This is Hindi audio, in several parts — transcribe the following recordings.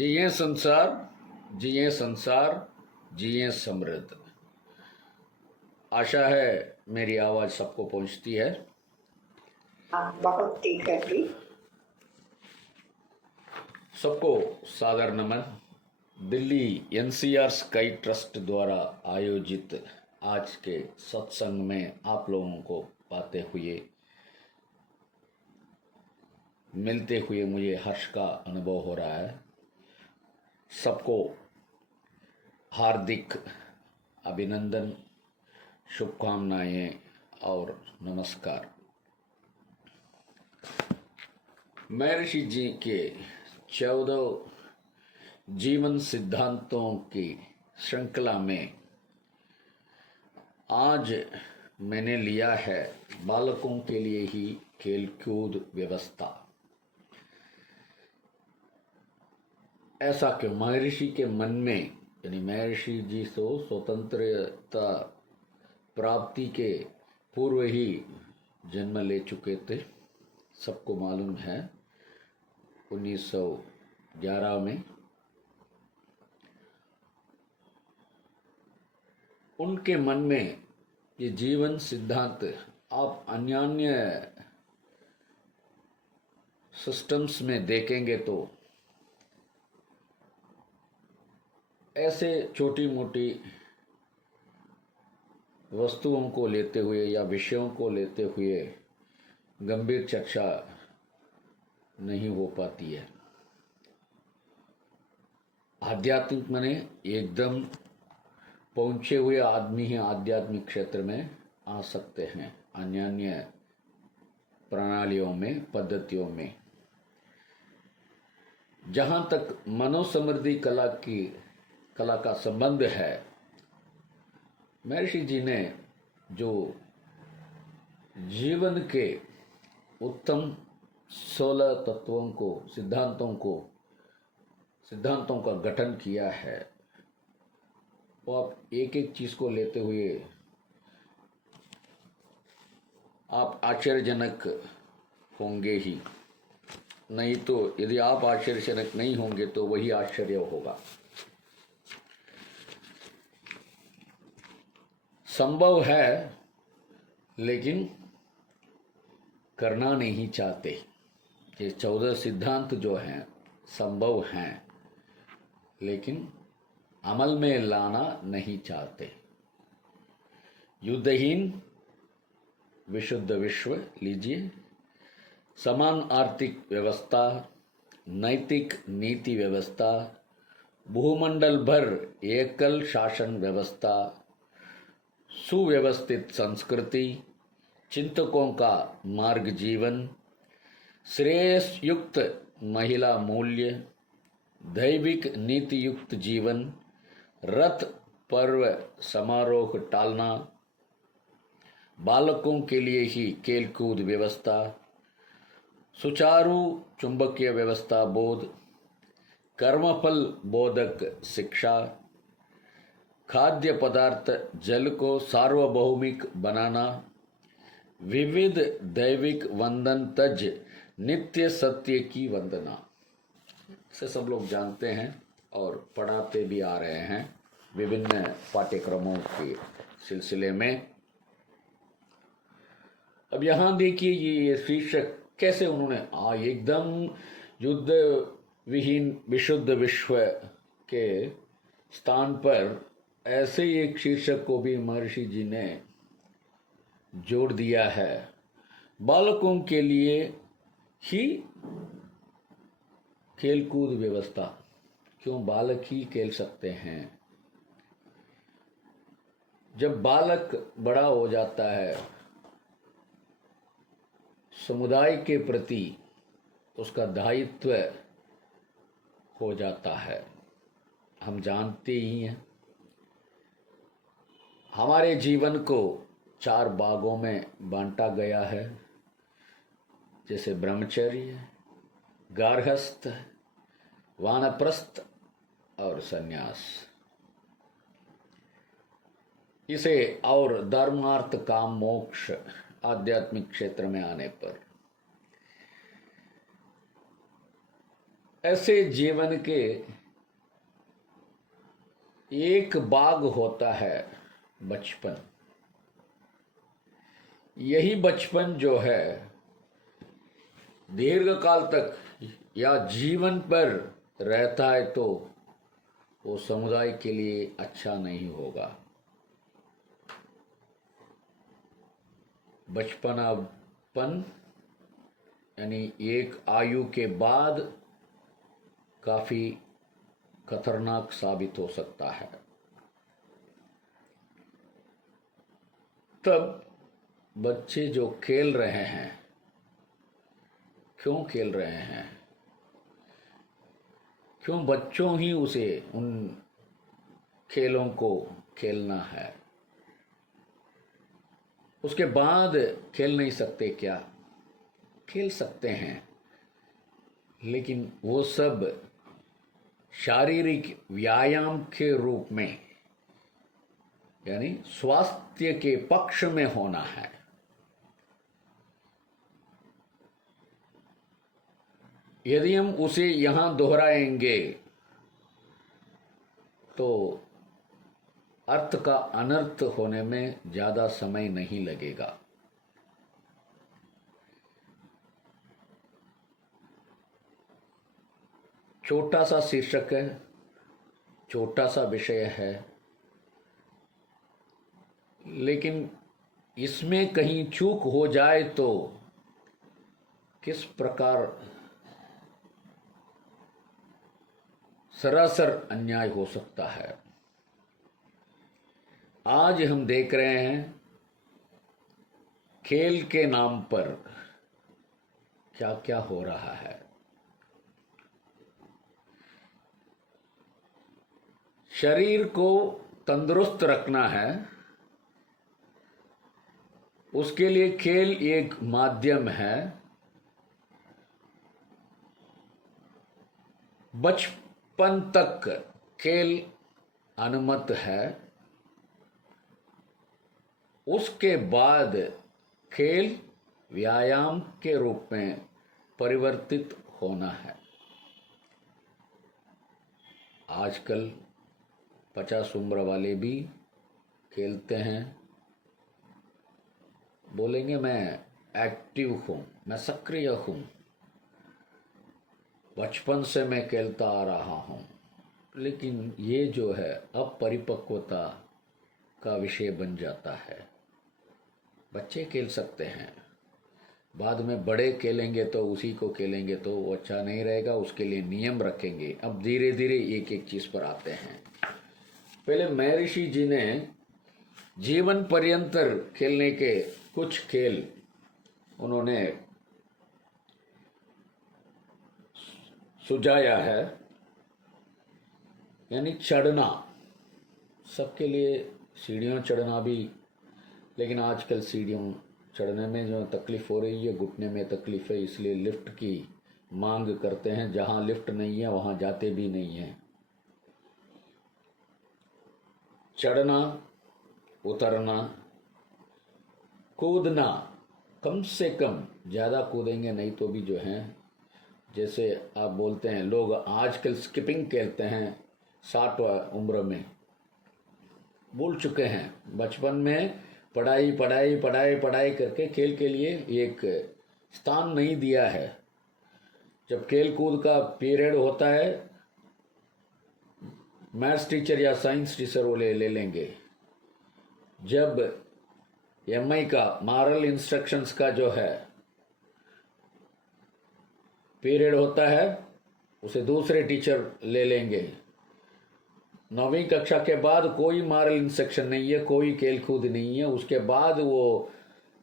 जिये संसार, जिये संसार, जिये समृद्ध। आशा है मेरी आवाज सबको पहुंचती है। बहुत ठीक है जी। सबको सादर नमन। दिल्ली एनसीआर स्काई ट्रस्ट द्वारा आयोजित आज के सत्संग में आप लोगों को पाते हुए मिलते हुए मुझे हर्ष का अनुभव हो रहा है। सबको हार्दिक अभिनंदन, शुभकामनाएं और नमस्कार। महर्षि जी के 14 जीवन सिद्धांतों की श्रृंखला में आज मैंने लिया है बालकों के लिए ही खेलकूद व्यवस्था। ऐसा क्यों? महर्षि के मन में, यानी महर्षि जी तो स्वतंत्रता प्राप्ति के पूर्व ही जन्म ले चुके थे, सबको मालूम है। 1911 में उनके मन में ये जीवन सिद्धांत आप अन्य सिस्टम्स में देखेंगे तो ऐसे छोटी मोटी वस्तुओं को लेते हुए या विषयों को लेते हुए गंभीर चर्चा नहीं हो पाती है। आध्यात्मिक माने एकदम पहुंचे हुए आदमी ही आध्यात्मिक क्षेत्र में आ सकते हैं, अन्य प्रणालियों में, पद्धतियों में। जहां तक मनोसमृद्धि कला का संबंध है, महर्षि जी ने जो जीवन के उत्तम 16 तत्वों को, सिद्धांतों का गठन किया है, वो आप एक एक चीज को लेते हुए आप आश्चर्यजनक होंगे ही। नहीं तो यदि आप आश्चर्यजनक नहीं होंगे तो वही आश्चर्य होगा। संभव है लेकिन करना नहीं चाहते। ये 14 सिद्धांत जो हैं संभव हैं लेकिन अमल में लाना नहीं चाहते। युद्धहीन विशुद्ध विश्व लीजिए, समान आर्थिक व्यवस्था, नैतिक नीति व्यवस्था, भूमंडल भर एकल शासन व्यवस्था, सुव्यवस्थित संस्कृति, चिंतकों का मार्ग जीवन, श्रेयस युक्त महिला मूल्य, दैविक नीति युक्त जीवन, रथ पर्व समारोह टालना, बालकों के लिए ही खेलकूद व्यवस्था, सुचारू चुंबकीय व्यवस्था बोध, कर्मफल बोधक शिक्षा, खाद्य पदार्थ जल को सार्वभौमिक बनाना, विविध दैविक वंदन तज नित्य सत्य की वंदना। इसे सब लोग जानते हैं और पढ़ाते भी आ रहे हैं विभिन्न पाठ्यक्रमों के सिलसिले में। अब यहाँ देखिए ये शीर्षक कैसे उन्होंने एकदम युद्ध विहीन विशुद्ध विश्व के स्थान पर ऐसे एक शीर्षक को भी महर्षि जी ने जोड़ दिया है। बालकों के लिए ही खेलकूद व्यवस्था। क्यों बालक ही खेल सकते हैं? जब बालक बड़ा हो जाता है, समुदाय के प्रति उसका दायित्व हो जाता है। हम जानते ही हैं, हमारे जीवन को 4 भागों में बांटा गया है, जैसे ब्रह्मचर्य, गार्हस्थ, वानप्रस्थ और संन्यास। इसे और धर्मार्थ काम मोक्ष आध्यात्मिक क्षेत्र में आने पर ऐसे जीवन के एक बाग होता है बचपन। यही बचपन जो है दीर्घ काल तक या जीवन पर रहता है तो वो समुदाय के लिए अच्छा नहीं होगा। बचपनापन यानी एक आयु के बाद काफी खतरनाक साबित हो सकता है। तब बच्चे जो खेल रहे हैं, क्यों खेल रहे हैं, क्यों बच्चों ही उसे उन खेलों को खेलना है? उसके बाद खेल नहीं सकते क्या? खेल सकते हैं, लेकिन वो सब शारीरिक व्यायाम के रूप में यानी स्वास्थ्य के पक्ष में होना है। यदि हम उसे यहां दोहराएंगे तो अर्थ का अनर्थ होने में ज्यादा समय नहीं लगेगा। छोटा सा शीर्षक है, छोटा सा विषय है, लेकिन इसमें कहीं चूक हो जाए तो किस प्रकार सरासर अन्याय हो सकता है। आज हम देख रहे हैं खेल के नाम पर क्या क्या हो रहा है। शरीर को तंदुरुस्त रखना है, उसके लिए खेल एक माध्यम है। बचपन तक खेल अनुमत है, उसके बाद खेल व्यायाम के रूप में परिवर्तित होना है। आजकल 50 उम्र वाले भी खेलते हैं, बोलेंगे मैं एक्टिव हूं, मैं सक्रिय हूं, बचपन से मैं खेलता आ रहा हूं। लेकिन ये जो है अपरिपक्वता का विषय बन जाता है। बच्चे खेल सकते हैं, बाद में बड़े खेलेंगे तो उसी को खेलेंगे तो वो अच्छा नहीं रहेगा, उसके लिए नियम रखेंगे। अब धीरे धीरे एक एक चीज पर आते हैं। पहले महर्षि जी ने जीवन पर्यंतर खेलने के कुछ खेल उन्होंने सुझाया है। यानी चढ़ना, सबके लिए सीढ़ियाँ चढ़ना भी, लेकिन आजकल सीढ़ियों चढ़ने में जो तकलीफ हो रही है, घुटने में तकलीफ है, इसलिए लिफ्ट की मांग करते हैं। जहाँ लिफ्ट नहीं है वहाँ जाते भी नहीं हैं। चढ़ना, उतरना, कूदना, कम से कम, ज़्यादा कूदेंगे नहीं तो भी जो है, जैसे आप बोलते हैं लोग आजकल स्किपिंग खेलते हैं 60 उम्र में, भूल चुके हैं। बचपन में पढ़ाई पढ़ाई पढ़ाई पढ़ाई करके खेल के लिए एक स्थान नहीं दिया है। जब खेल कूद का पीरियड होता है, मैथ्स टीचर या साइंस टीचर वो ले लेंगे। जब एमआई का मॉरल इंस्ट्रक्शंस का जो है पीरियड होता है, उसे दूसरे टीचर ले लेंगे। 9वीं कक्षा के बाद कोई मॉरल इंस्ट्रक्शन नहीं है, कोई खेल कूद नहीं है। उसके बाद वो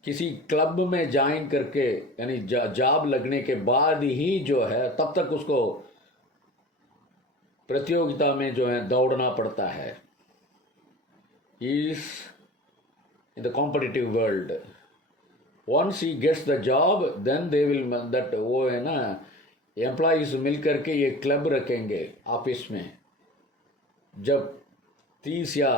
किसी क्लब में ज्वाइन करके यानी जॉब लगने के बाद ही जो है, तब तक उसको प्रतियोगिता में जो है दौड़ना पड़ता है। इस in the competitive world, once he gets the job, then they will that वो है ना, एम्प्लॉइज मिल करके ये क्लब रखेंगे ऑफिस में। जब 30 या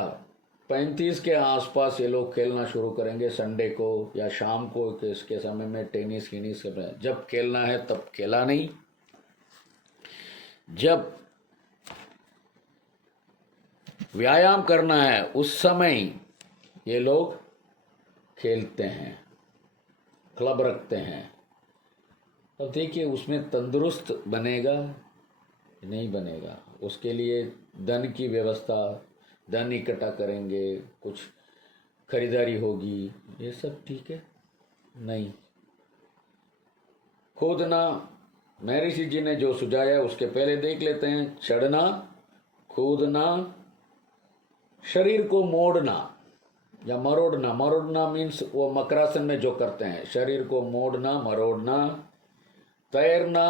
35 के आसपास ये लोग खेलना शुरू करेंगे, संडे को या शाम को इसके समय में टेनिस जब खेलना है तब खेला नहीं। जब व्यायाम करना है उस समय ये लोग खेलते हैं, क्लब रखते हैं। अब देखिए उसमें तंदुरुस्त बनेगा नहीं बनेगा, उसके लिए धन की व्यवस्था, धन इकट्ठा करेंगे, कुछ खरीदारी होगी, ये सब ठीक है नहीं। कूदना, महर्षि जी ने जो सुझाया उसके पहले देख लेते हैं। चढ़ना, कूदना, शरीर को मोड़ना या मरोड़ना, मरोड़ना मीन्स वो मकरासन में जो करते हैं, शरीर को मोड़ना, मरोड़ना, तैरना,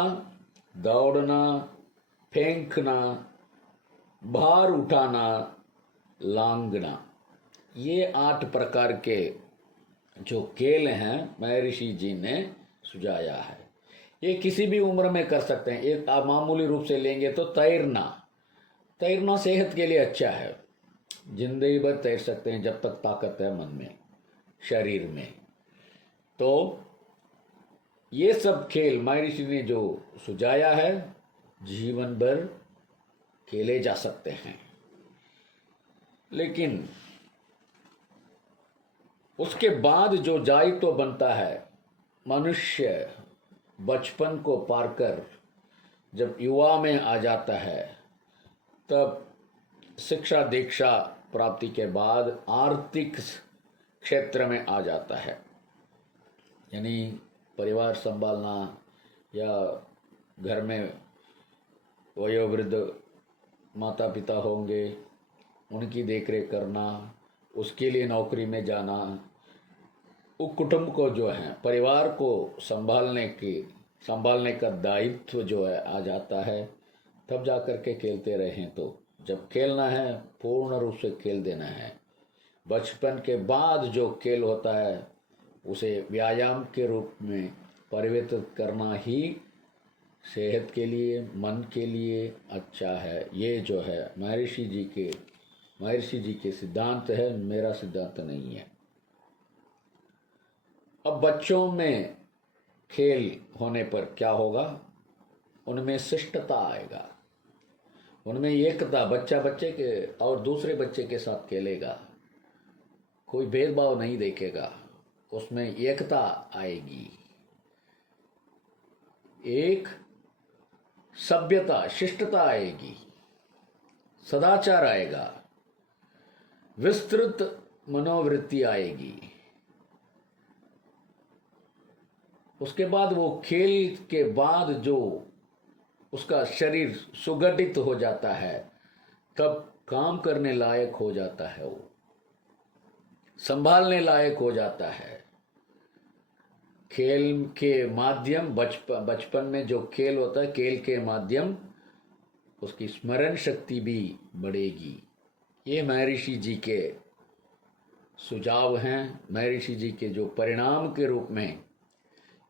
दौड़ना, फेंकना, भार उठाना, लांगना, ये 8 प्रकार के जो खेल हैं महर्षि जी ने सुझाया है। ये किसी भी उम्र में कर सकते हैं। एक आप मामूली रूप से लेंगे तो तैरना, तैरना सेहत के लिए अच्छा है, जिंदगी भर तैर सकते हैं जब तक ताकत है मन में, शरीर में। तो ये सब खेल महर्षि ने जो सुझाया है जीवन भर खेले जा सकते हैं। लेकिन उसके बाद जो दायित्व बनता है, मनुष्य बचपन को पार कर जब युवा में आ जाता है, तब शिक्षा दीक्षा प्राप्ति के बाद आर्थिक क्षेत्र में आ जाता है। यानी परिवार संभालना या घर में वयोवृद्ध माता पिता होंगे, उनकी देखरेख करना, उसके लिए नौकरी में जाना, वो कुटुंब को जो है, परिवार को संभालने का दायित्व जो है आ जाता है। तब जा कर के खेलते रहें। तो जब खेलना है पूर्ण रूप से खेल देना है। बचपन के बाद जो खेल होता है उसे व्यायाम के रूप में परिवर्तित करना ही सेहत के लिए, मन के लिए अच्छा है। ये जो है महर्षि जी के सिद्धांत है, मेरा सिद्धांत नहीं है। अब बच्चों में खेल होने पर क्या होगा? उनमें शिष्टता आएगा, उनमें एकता, बच्चा बच्चे के और दूसरे बच्चे के साथ खेलेगा, कोई भेदभाव नहीं देखेगा, उसमें एकता आएगी, एक सभ्यता, शिष्टता आएगी, सदाचार आएगा, विस्तृत मनोवृत्ति आएगी। उसके बाद वो खेल के बाद जो उसका शरीर सुगठित हो जाता है, तब काम करने लायक हो जाता है, वो संभालने लायक हो जाता है। खेल के माध्यम, बचपन में जो खेल होता है, खेल के माध्यम उसकी स्मरण शक्ति भी बढ़ेगी। ये महर्षि जी के सुझाव हैं, महर्षि जी के जो परिणाम के रूप में,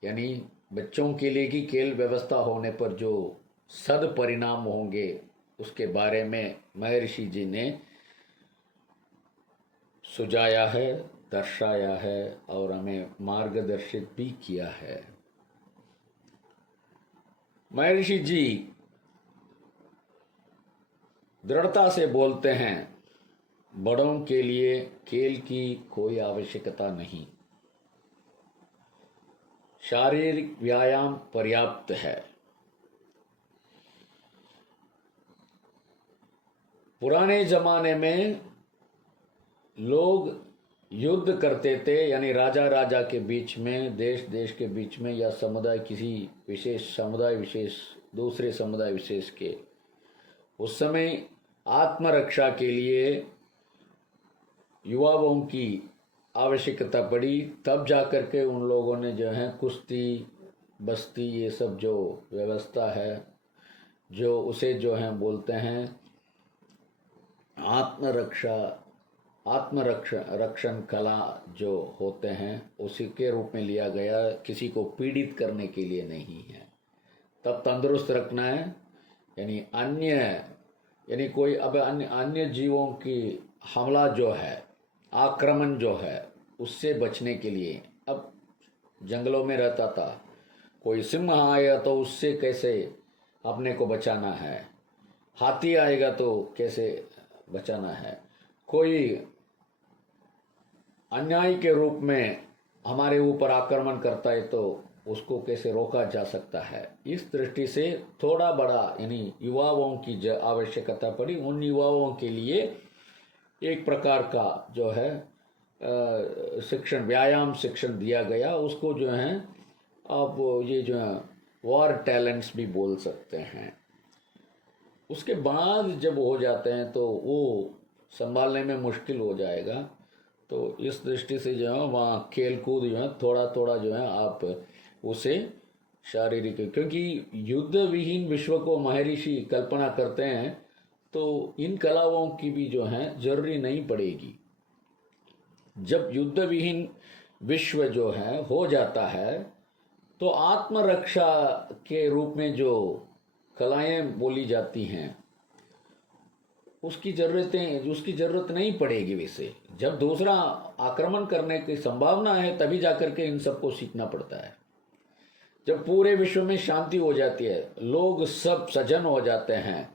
यानी बच्चों के लिए की खेल व्यवस्था होने पर जो सद परिणाम होंगे उसके बारे में महर्षि जी ने सुझाया है, दर्शाया है और हमें मार्गदर्शित भी किया है। महर्षि जी दृढ़ता से बोलते हैं, बड़ों के लिए खेल की कोई आवश्यकता नहीं, शारीरिक व्यायाम पर्याप्त है। पुराने जमाने में लोग युद्ध करते थे, यानी राजा राजा के बीच में, देश देश के बीच में, या समुदाय, किसी विशेष समुदाय विशेष दूसरे समुदाय विशेष के। उस समय आत्मरक्षा के लिए युवाओं की आवश्यकता पड़ी, तब जाकर के उन लोगों ने जो है कुश्ती, बस्ती, ये सब जो व्यवस्था है, जो उसे जो है बोलते हैं आत्मरक्षण कला जो होते हैं, उसी के रूप में लिया गया, किसी को पीड़ित करने के लिए नहीं है। तब तंदुरुस्त रखना है, यानी कोई अब अन्य जीवों की हमला जो है, आक्रमण जो है, उससे बचने के लिए। अब जंगलों में रहता था, कोई सिंह आया तो उससे कैसे अपने को बचाना है, हाथी आएगा तो कैसे बचाना है, कोई अन्याय के रूप में हमारे ऊपर आक्रमण करता है तो उसको कैसे रोका जा सकता है। इस दृष्टि से थोड़ा बड़ा यानी युवाओं की आवश्यकता पड़ी। उन युवाओं के लिए एक प्रकार का जो है शिक्षण, व्यायाम शिक्षण दिया गया। उसको जो है अब ये जो है वॉर टैलेंट्स भी बोल सकते हैं। उसके बाद जब हो जाते हैं तो वो संभालने में मुश्किल हो जाएगा। तो इस दृष्टि से जो है वहाँ खेल कूद जो है थोड़ा थोड़ा जो है आप उसे शारीरिक, क्योंकि युद्ध विहीन विश्व को महर्षि कल्पना करते हैं तो इन कलाओं की भी जो है जरूरी नहीं पड़ेगी। जब युद्ध विहीन विश्व जो है हो जाता है तो आत्मरक्षा के रूप में जो कलाएं बोली जाती हैं उसकी ज़रूरत नहीं पड़ेगी। वैसे जब दूसरा आक्रमण करने की संभावना है तभी जाकर के इन सबको सीखना पड़ता है। जब पूरे विश्व में शांति हो जाती है, लोग सब सजन हो जाते हैं,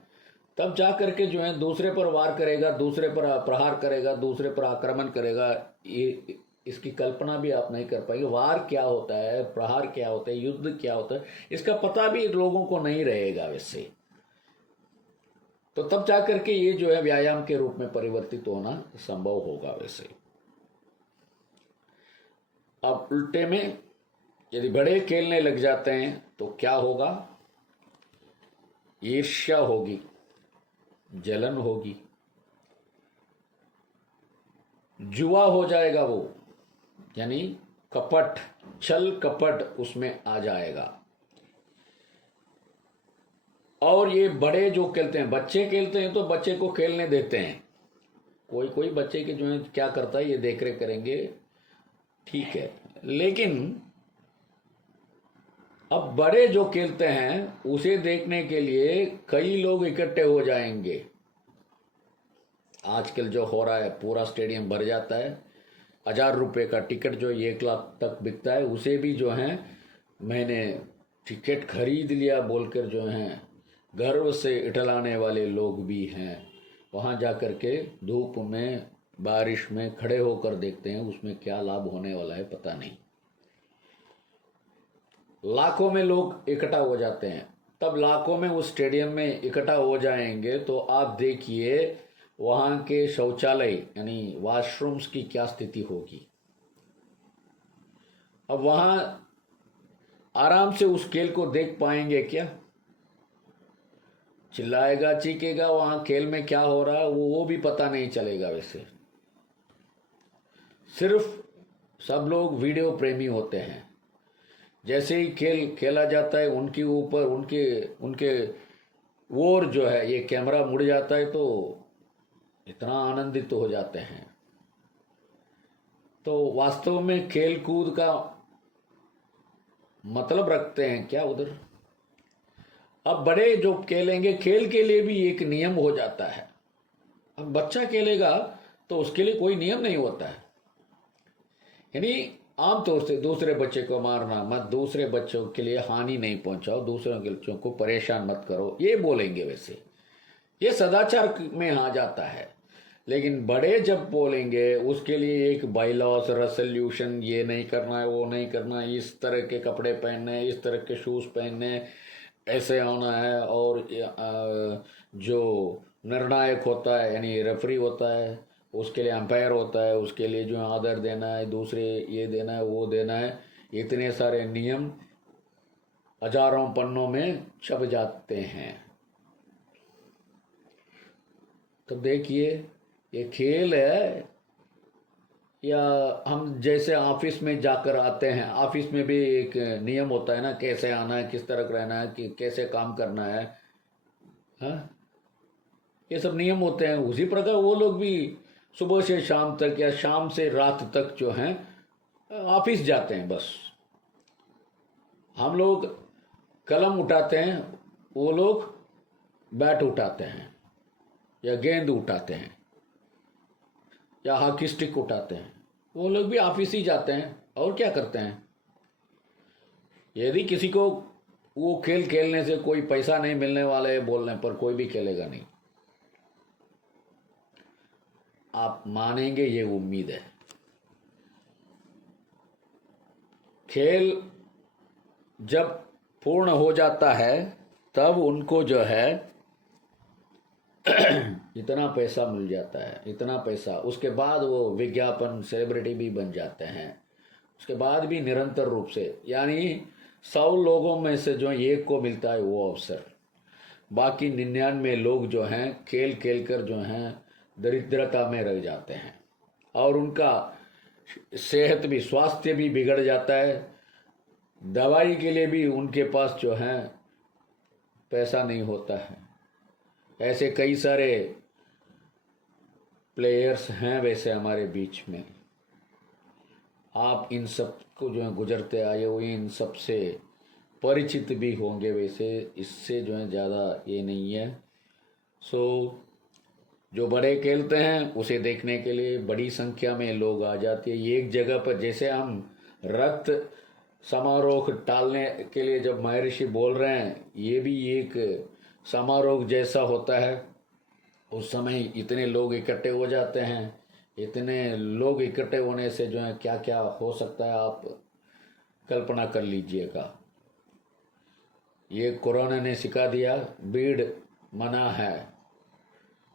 तब जाकर के जो है दूसरे पर वार करेगा, दूसरे पर प्रहार करेगा, दूसरे पर आक्रमण करेगा। ये इसकी कल्पना भी आप नहीं कर पाएंगे। वार क्या होता है, प्रहार क्या होता है, युद्ध क्या होता है, इसका पता भी लोगों को नहीं रहेगा वैसे। तो तब जाकर के ये जो है व्यायाम के रूप में परिवर्तित होना संभव होगा वैसे। अब उल्टे में यदि बड़े खेलने लग जाते हैं तो क्या होगा? ईर्ष्या होगी, जलन होगी, जुआ हो जाएगा वो, यानी कपट, छल कपट उसमें आ जाएगा। और ये बड़े जो खेलते हैं, बच्चे खेलते हैं तो बच्चे को खेलने देते हैं। कोई कोई बच्चे के जो है क्या करता है ये देख रेख करेंगे, ठीक है। लेकिन अब बड़े जो खेलते हैं उसे देखने के लिए कई लोग इकट्ठे हो जाएंगे। आजकल जो हो रहा है पूरा स्टेडियम भर जाता है। 1000 रुपये का टिकट जो 1 लाख तक बिकता है उसे भी जो है मैंने टिकट खरीद लिया बोलकर जो है गर्व से इटलाने वाले लोग भी हैं। वहाँ जाकर के धूप में बारिश में खड़े होकर देखते हैं, उसमें क्या लाभ होने वाला है पता नहीं। लाखों में लोग इकट्ठा हो जाते हैं। तब लाखों में उस स्टेडियम में इकट्ठा हो जाएंगे तो आप देखिए वहाँ के शौचालय यानी वॉशरूम्स की क्या स्थिति होगी। अब वहाँ आराम से उस खेल को देख पाएंगे क्या? चिल्लाएगा चीखेगा, वहाँ खेल में क्या हो रहा है वो भी पता नहीं चलेगा। वैसे सिर्फ सब लोग वीडियो प्रेमी होते हैं। जैसे ही खेल खेला जाता है उनके ऊपर उनके ओर जो है ये कैमरा मुड़ जाता है तो इतना आनंदित हो जाते हैं। तो वास्तव में खेल कूद का मतलब रखते हैं क्या उधर? अब बड़े जो खेलेंगे, खेल के लिए भी एक नियम हो जाता है। अब बच्चा खेलेगा तो उसके लिए कोई नियम नहीं होता है। यानी आमतौर से दूसरे बच्चे को मारना मत, दूसरे बच्चों के लिए हानि नहीं पहुंचाओ, दूसरों के बच्चों को परेशान मत करो, ये बोलेंगे। वैसे ये सदाचार में आ जाता है। लेकिन बड़े जब बोलेंगे उसके लिए एक बाईलॉस रेजोल्यूशन, ये नहीं करना है, वो नहीं करना है, इस तरह के कपड़े पहनने, इस तरह के शूज़ पहनने, ऐसे होना है। और जो निर्णायक होता है यानी रेफरी होता है, उसके लिए अंपायर होता है, उसके लिए जो आदर देना है, दूसरे ये देना है, वो देना है, इतने सारे नियम हजारों पन्नों में छप जाते हैं। तो देखिए ये खेल है या हम जैसे ऑफिस में जाकर आते हैं, ऑफिस में भी एक नियम होता है ना, कैसे आना है, किस तरह रहना है, कि कैसे काम करना है, हाँ ये सब नियम होते हैं। उसी प्रकार वो लोग भी सुबह से शाम तक या शाम से रात तक जो हैं ऑफिस जाते हैं। बस हम लोग कलम उठाते हैं, वो लोग बैट उठाते हैं या गेंद उठाते हैं या हॉकी स्टिक उठाते हैं। वो लोग भी ऑफिस ही जाते हैं और क्या करते हैं। यदि किसी को वो खेल खेलने से कोई पैसा नहीं मिलने वाला है बोलने पर कोई भी खेलेगा नहीं। आप मानेंगे, ये उम्मीद है। खेल जब पूर्ण हो जाता है तब उनको जो है इतना पैसा मिल जाता है, इतना पैसा, उसके बाद वो विज्ञापन सेलिब्रिटी भी बन जाते हैं। उसके बाद भी निरंतर रूप से, यानी 100 लोगों में से जो एक को मिलता है वो अवसर, बाकी 99 लोग जो हैं खेल खेल कर जो हैं दरिद्रता में रह जाते हैं और उनका सेहत भी, स्वास्थ्य भी बिगड़ जाता है। दवाई के लिए भी उनके पास जो है पैसा नहीं होता है। ऐसे कई सारे प्लेयर्स हैं वैसे हमारे बीच में। आप इन सब को जो है गुजरते आए हुए, इन सब से परिचित भी होंगे वैसे, इससे जो है ज़्यादा ये नहीं है। सो जो बड़े खेलते हैं उसे देखने के लिए बड़ी संख्या में लोग आ जाते हैं एक जगह पर। जैसे हम रक्त समारोह टालने के लिए जब महर्षि बोल रहे हैं, ये भी एक समारोह जैसा होता है। उस समय इतने लोग इकट्ठे हो जाते हैं। इतने लोग इकट्ठे होने से जो है क्या क्या हो सकता है, आप कल्पना कर लीजिएगा। ये कोरोना ने सिखा दिया, भीड़ मना है।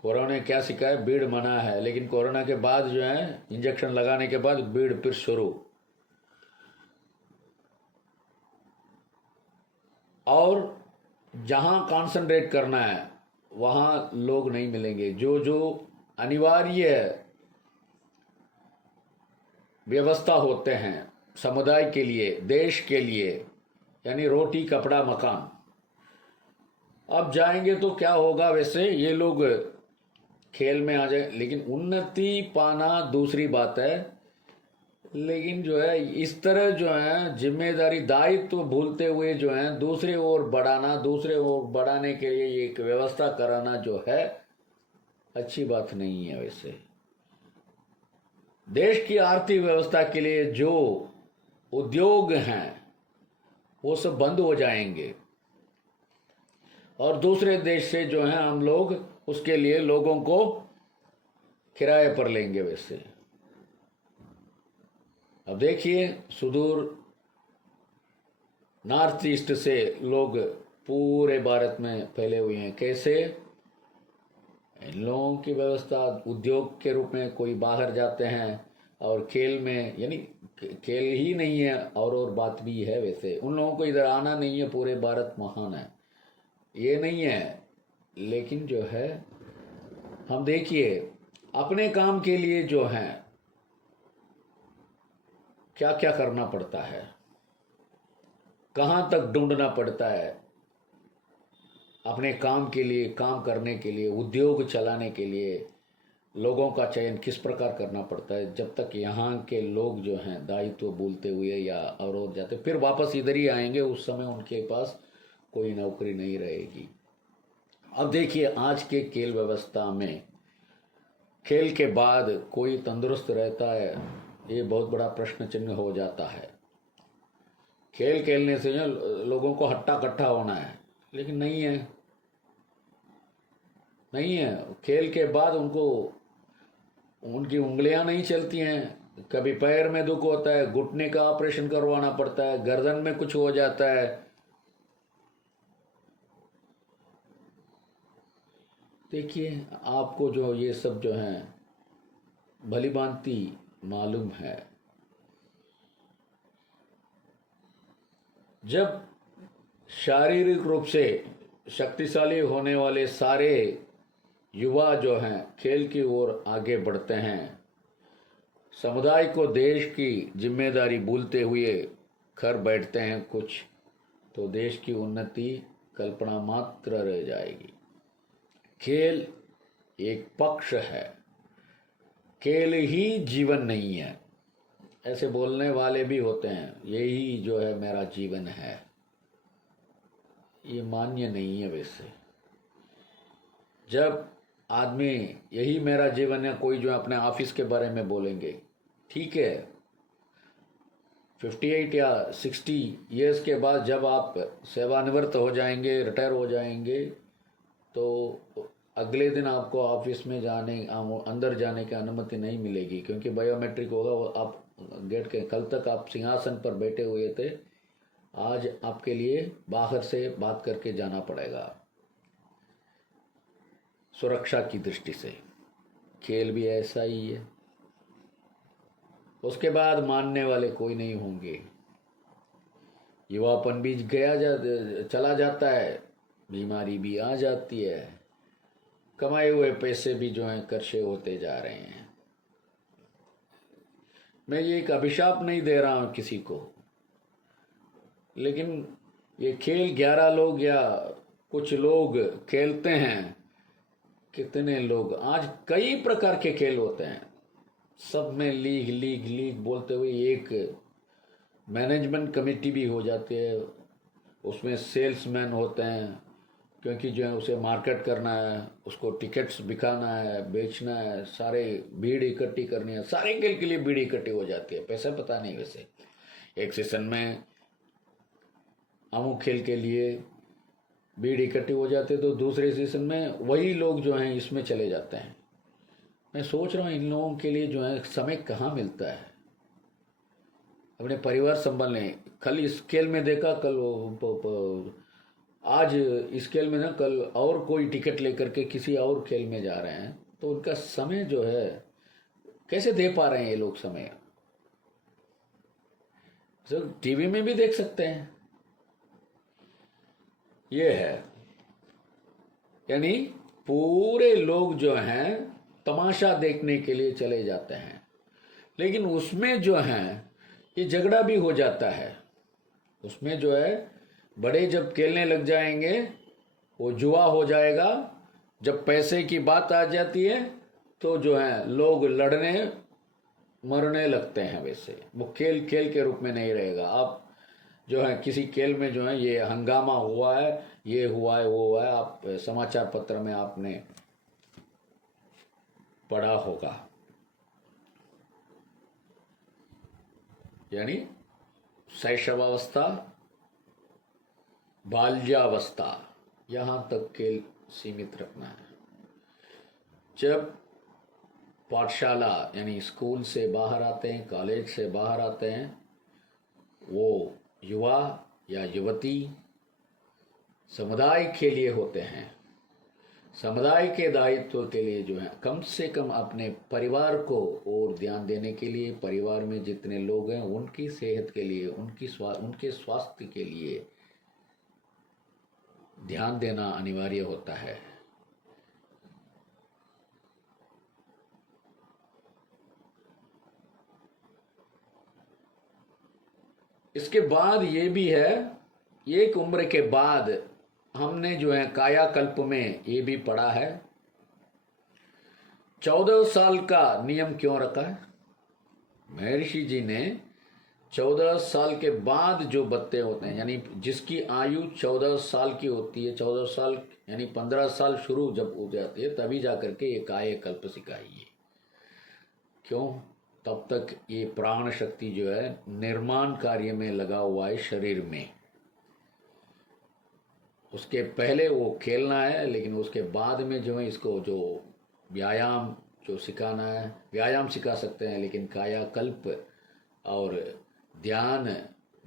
कोरोना ने क्या सिखाया? भीड़ मना है। लेकिन कोरोना के बाद जो है इंजेक्शन लगाने के बाद भीड़ फिर शुरू। और जहां कंसंट्रेट करना है वहां लोग नहीं मिलेंगे। जो जो अनिवार्य व्यवस्था होते हैं समुदाय के लिए, देश के लिए, यानी रोटी कपड़ा मकान, अब जाएंगे तो क्या होगा? वैसे ये लोग खेल में आ जाए, लेकिन उन्नति पाना दूसरी बात है। लेकिन जो है इस तरह जो है जिम्मेदारी, दायित्व भूलते हुए जो है दूसरे ओर बढ़ाना, दूसरे ओर बढ़ाने के लिए एक व्यवस्था कराना जो है अच्छी बात नहीं है। वैसे देश की आर्थिक व्यवस्था के लिए जो उद्योग हैं वो सब बंद हो जाएंगे और दूसरे देश से जो है हम लोग उसके लिए लोगों को किराए पर लेंगे। वैसे अब देखिए, सुदूर नॉर्थ ईस्ट से लोग पूरे भारत में फैले हुए हैं। कैसे? इन लोगों की व्यवस्था उद्योग के रूप में, कोई बाहर जाते हैं और खेल में, यानी खेल ही नहीं है और बात भी है। वैसे उन लोगों को इधर आना नहीं है, पूरे भारत महान है ये नहीं है। लेकिन जो है हम देखिए अपने काम के लिए जो है क्या क्या करना पड़ता है, कहाँ तक ढूंढना पड़ता है अपने काम के लिए, काम करने के लिए, उद्योग चलाने के लिए लोगों का चयन किस प्रकार करना पड़ता है। जब तक यहाँ के लोग जो हैं दायित्व भूलते हुए या और जाते, फिर वापस इधर ही आएंगे, उस समय उनके पास कोई नौकरी नहीं रहेगी। अब देखिए आज के खेल व्यवस्था में खेल के बाद कोई तंदुरुस्त रहता है, ये बहुत बड़ा प्रश्न चिन्ह हो जाता है। खेल खेलने से लोगों को हट्टा कट्ठा होना है, लेकिन नहीं है, नहीं है। खेल के बाद उनको उनकी उंगलियां नहीं चलती हैं, कभी पैर में दुख होता है, घुटने का ऑपरेशन करवाना पड़ता है, गर्दन में कुछ हो जाता है। देखिए आपको जो ये सब जो है भली भांति मालूम है। जब शारीरिक रूप से शक्तिशाली होने वाले सारे युवा जो हैं खेल की ओर आगे बढ़ते हैं, समुदाय को देश की जिम्मेदारी भूलते हुए घर बैठते हैं कुछ, तो देश की उन्नति कल्पना मात्र रह जाएगी। खेल एक पक्ष है, खेल ही जीवन नहीं है। ऐसे बोलने वाले भी होते हैं, यही जो है मेरा जीवन है, ये मान्य नहीं है। वैसे जब आदमी यही मेरा जीवन है, कोई जो अपने ऑफिस के बारे में बोलेंगे, ठीक है, 58 या 60 ईयर्स के बाद जब आप सेवानिवृत्त हो जाएंगे, रिटायर हो जाएंगे, तो अगले दिन आपको ऑफिस में अंदर जाने की अनुमति नहीं मिलेगी, क्योंकि बायोमेट्रिक होगा। वो आप गेट के, कल तक आप सिंहासन पर बैठे हुए थे, आज आपके लिए बाहर से बात करके जाना पड़ेगा, सुरक्षा की दृष्टि से। खेल भी ऐसा ही है। उसके बाद मानने वाले कोई नहीं होंगे। युवापन भी चला जाता है, बीमारी भी आ जाती है, कमाए हुए पैसे भी जो हैं खर्चे होते जा रहे हैं। मैं ये एक अभिशाप नहीं दे रहा हूं किसी को, लेकिन ये खेल 11 लोग या कुछ लोग खेलते हैं। कितने लोग आज कई प्रकार के खेल होते हैं, सब में लीग लीग लीग बोलते हुए एक मैनेजमेंट कमेटी भी हो जाती है। उसमें सेल्समैन होते हैं, क्योंकि जो है उसे मार्केट करना है, उसको टिकट्स बिकाना है, बेचना है, सारे भीड़ इकट्ठी करनी है। सारे खेल के लिए भीड़ इकट्ठी हो जाती है, पैसा पता नहीं। वैसे एक सेशन में अमुक खेल के लिए भीड़ इकट्ठी हो जाते, तो दूसरे सेशन में वही लोग जो हैं इसमें चले जाते हैं। मैं सोच रहा हूँ इन लोगों के लिए जो है समय कहाँ मिलता है अपने परिवार संभालने। कल इस खेल में देखा, कल आज इस खेल में ना, कल और कोई टिकट लेकर के किसी और खेल में जा रहे हैं, तो उनका समय जो है कैसे दे पा रहे हैं ये लोग समय। सर टीवी में भी देख सकते हैं। ये है, यानी पूरे लोग जो हैं तमाशा देखने के लिए चले जाते हैं, लेकिन उसमें जो है ये झगड़ा भी हो जाता है। उसमें जो है बड़े जब खेलने लग जाएंगे, वो जुआ हो जाएगा। जब पैसे की बात आ जाती है तो जो है लोग लड़ने मरने लगते हैं। वैसे वो खेल खेल के रूप में नहीं रहेगा। आप जो है किसी खेल में जो है ये हंगामा हुआ है, ये हुआ है, वो हुआ है, आप समाचार पत्र में आपने पढ़ा होगा। यानी शैशवावस्था, बाल्यावस्था, यहाँ तक खेल सीमित रखना है। जब पाठशाला यानी स्कूल से बाहर आते हैं, कॉलेज से बाहर आते हैं, वो युवा या युवती समुदाय के लिए होते हैं। समुदाय के दायित्व के लिए जो है कम से कम अपने परिवार को और ध्यान देने के लिए, परिवार में जितने लोग हैं उनकी सेहत के लिए, उनके स्वास्थ्य के लिए ध्यान देना अनिवार्य होता है। इसके बाद ये भी है, एक उम्र के बाद हमने जो है कायाकल्प में ये भी पढ़ा है, 14 साल का नियम क्यों रखा है। महर्षि जी ने 14 साल के बाद जो बच्चे होते हैं, यानी जिसकी आयु 14 साल की होती है, 14 साल यानी 15 साल शुरू जब हो जाती है, तभी जाकर के ये कायाकल्प सिखाइए। क्यों? तब तक ये प्राण शक्ति जो है निर्माण कार्य में लगा हुआ है शरीर में। उसके पहले वो खेलना है, लेकिन उसके बाद में जो है इसको जो व्यायाम जो सिखाना है, व्यायाम सिखा सकते हैं, लेकिन कायाकल्प और ध्यान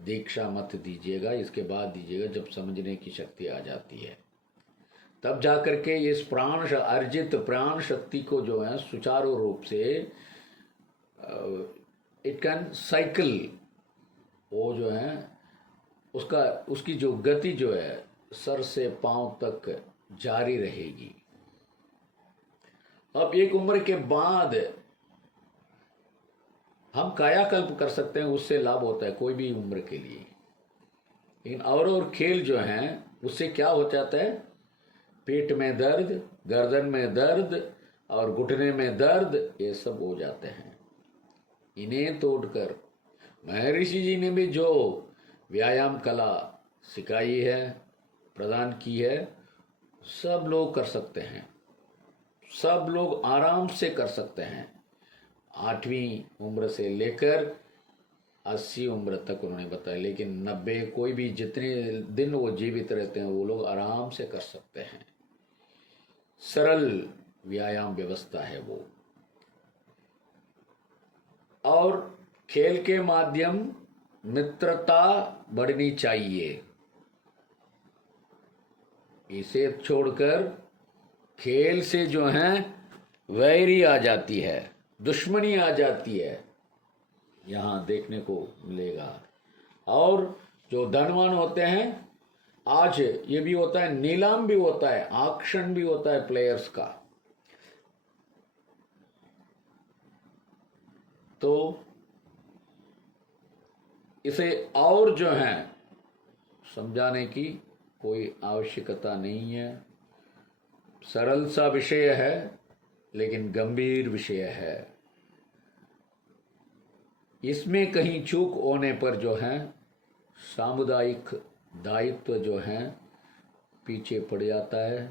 दीक्षा मत दीजिएगा। इसके बाद दीजिएगा जब समझने की शक्ति आ जाती है, तब जाकर के इस अर्जित प्राण शक्ति को जो है सुचारू रूप से इट कैन साइकिल, वो जो है उसकी जो गति जो है सर से पांव तक जारी रहेगी। अब एक उम्र के बाद हम कायाकल्प कर सकते हैं, उससे लाभ होता है कोई भी उम्र के लिए। लेकिन और खेल जो हैं उससे क्या हो जाता है, पेट में दर्द, गर्दन में दर्द और घुटने में दर्द, ये सब हो जाते हैं। इन्हें तोड़कर महर्षि जी ने भी जो व्यायाम कला सिखाई है, प्रदान की है, सब लोग कर सकते हैं, सब लोग आराम से कर सकते हैं। 8वीं उम्र से लेकर 80 उम्र तक उन्होंने बताया, लेकिन 90 कोई भी जितने दिन वो जीवित रहते हैं वो लोग आराम से कर सकते हैं। सरल व्यायाम व्यवस्था है वो। और खेल के माध्यम मित्रता बढ़नी चाहिए। इसे छोड़कर खेल से जो है वैरी आ जाती है, दुश्मनी आ जाती है, यहाँ देखने को मिलेगा। और जो धनवान होते हैं, आज ये भी होता है, नीलाम भी होता है, ऑक्शन भी होता है प्लेयर्स का। तो इसे और जो है समझाने की कोई आवश्यकता नहीं है। सरल सा विषय है लेकिन गंभीर विषय है। इसमें कहीं चूक होने पर जो है सामुदायिक दायित्व जो है पीछे पड़ जाता है।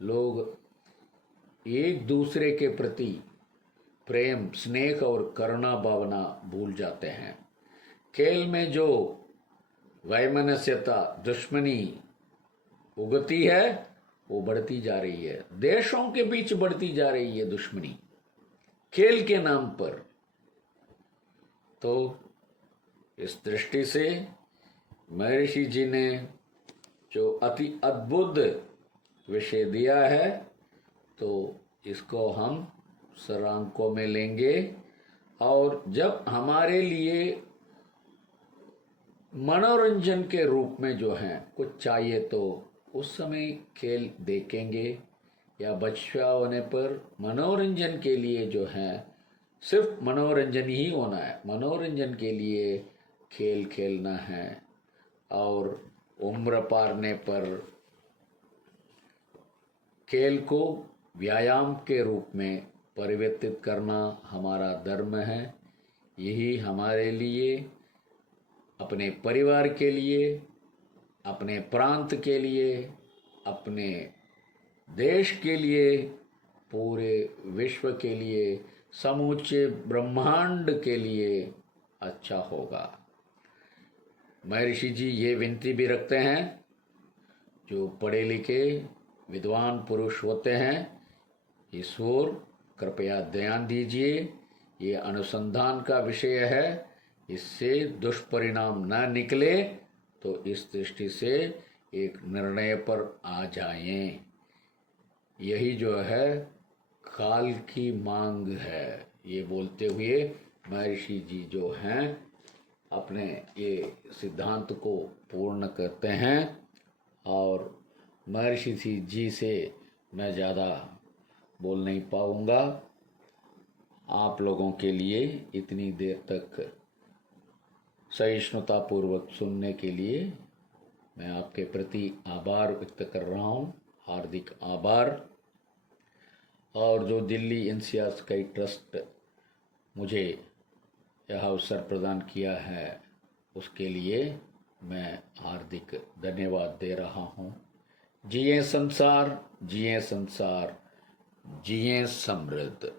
लोग एक दूसरे के प्रति प्रेम, स्नेह और करुणा भावना भूल जाते हैं। खेल में जो वैमनस्यता, दुश्मनी उगती है वो बढ़ती जा रही है। देशों के बीच बढ़ती जा रही है दुश्मनी खेल के नाम पर। तो इस दृष्टि से महर्षि जी ने जो अति अद्भुत विषय दिया है, तो इसको हम सरांकों में लेंगे। और जब हमारे लिए मनोरंजन के रूप में जो है कुछ चाहिए तो उस समय खेल देखेंगे, या बच्चा होने पर मनोरंजन के लिए जो है सिर्फ मनोरंजन ही होना है, मनोरंजन के लिए खेल खेलना है। और उम्र पारने पर खेल को व्यायाम के रूप में परिवर्तित करना हमारा धर्म है। यही हमारे लिए, अपने परिवार के लिए, अपने प्रांत के लिए, अपने देश के लिए, पूरे विश्व के लिए, समूचे ब्रह्मांड के लिए अच्छा होगा। महर्षि जी ये विनती भी रखते हैं, जो पढ़े लिखे विद्वान पुरुष होते हैं, इस ओर कृपया ध्यान दीजिए। ये अनुसंधान का विषय है, इससे दुष्परिणाम न निकले तो इस दृष्टि से एक निर्णय पर आ जाएं। यही जो है काल की मांग है। ये बोलते हुए महर्षि जी जो हैं अपने ये सिद्धांत को पूर्ण करते हैं। और महर्षि जी से मैं ज़्यादा बोल नहीं पाऊँगा। आप लोगों के लिए इतनी देर तक सहिष्णुतापूर्वक सुनने के लिए मैं आपके प्रति आभार व्यक्त कर रहा हूँ, हार्दिक आभार। और जो दिल्ली एनसीआर स्काई ट्रस्ट मुझे यह अवसर प्रदान किया है उसके लिए मैं हार्दिक धन्यवाद दे रहा हूँ। जिए संसार, जिए संसार, जिए समृद्ध।